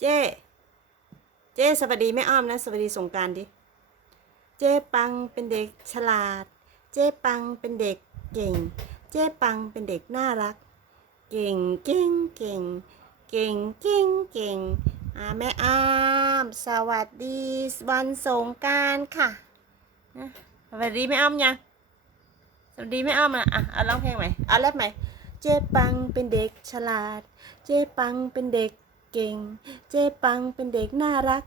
เจ้เจ้สวัสดีแม่อ้อมนะ สวัสดีสงการดิ เจ๊ปังเป็นเด็กฉลาด เจ๊ปังเป็นเด็กเก่ง เจ๊ปังเป็นเด็กน่ารัก เก่งเก่งเก่ง เก่งเก่งเก่งอ่าแม่อ้อม สวัสดีวันสงการค่ะสวัสดีแม่อ้อมยังสวัสดีแม่อ้อมอะอะเอาร้องเพลงใหม่เอาแรปใหม่เจ๊ปังเป็นเด็กฉลาด เจ๊ปังเป็นเด็ก เก่ง เจ๊ปังเป็นเด็กน่ารัก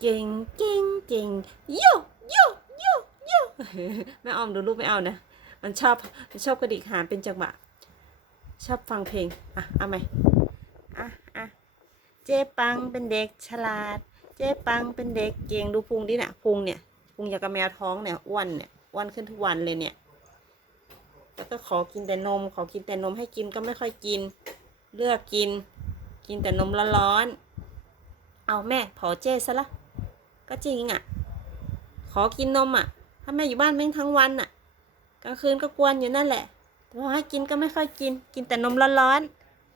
เก่งเก่งเก่งโยโยโยโยแม่อ้อมดูรูปไม่เอานะ มันชอบมันชอบกระดิกหางเป็นจังหวะ ชอบฟังเพลง อะ เอาไหมอะอะเจ๊ปังเป็นเด็กฉลาด เจ๊ปังเป็นเด็กเก่งดูพุงดิเนี่ยพุงเนี่ยพุงอย่างกับแมวท้องเนี่ยอ้วนเนี่ยอ้วนขึ้นทุกวันเลยเนี่ยแล้วก็ขอกินแต่นม ขอกินแต่นมให้กินก็ไม่ค่อยกิน เลือกกิน กินแต่นมร้อนๆ เอาแม่เผาเจ้ซะละ ก็จริงอะ ขอกินนมอะ ถ้าแม่อยู่บ้านแม่งทั้งวันอะ กลางคืนก็กวนอยู่นั่นแหละ แต่พอให้กินก็ไม่ค่อยกิน กินแต่นมร้อน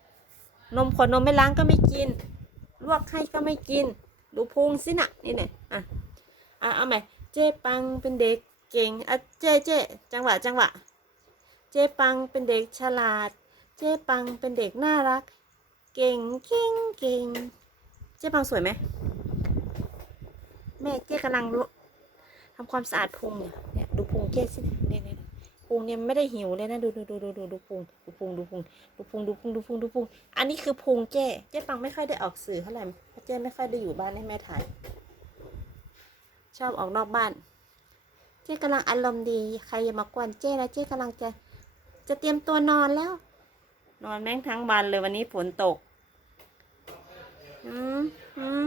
ๆ นมขวดนมไม่ล้างก็ไม่กิน ลวกให้ก็ไม่กิน ดูพุงสินะนี่เนี่ยอะอะเอาใหม่ เจ๊ปังเป็นเด็กเก่ง อะเจ๊เจ๊จังหวะจังหวะ เจ๊ปังเป็นเด็กฉลาด เจ๊ปังเป็นเด็กน่ารัก เก่งเก่งเก่งเจ๊ปังสวยไหมแม่เจ๊กำลังทำความสะอาดพุงเนี่ยเนี่ยดูพุงเจ๊สิเนี่ยเนี่ยเนี่ยพุงเนี่ยไม่ได้หิวเลยนะดูดูดูดูดูดูพุงดูพุงดูพุงดูพุงดูพุงดูพุงดูพุงอันนี้คือพุงเจ๊เจ๊ปังไม่ค่อยได้ออกสื่อเท่าไหร่เพราะเจ๊ไม่ค่อยได้อยู่บ้านให้แม่ถ่ายชอบออกนอกบ้าน เจ๊กำลังอารมณ์ดี ใครอย่ามากวนเจ๊นะเจ๊กำลังจะจะเตรียมตัวนอนแล้ว นอนแม่งทั้งวันเลยวันนี้ฝนตก อืมอืม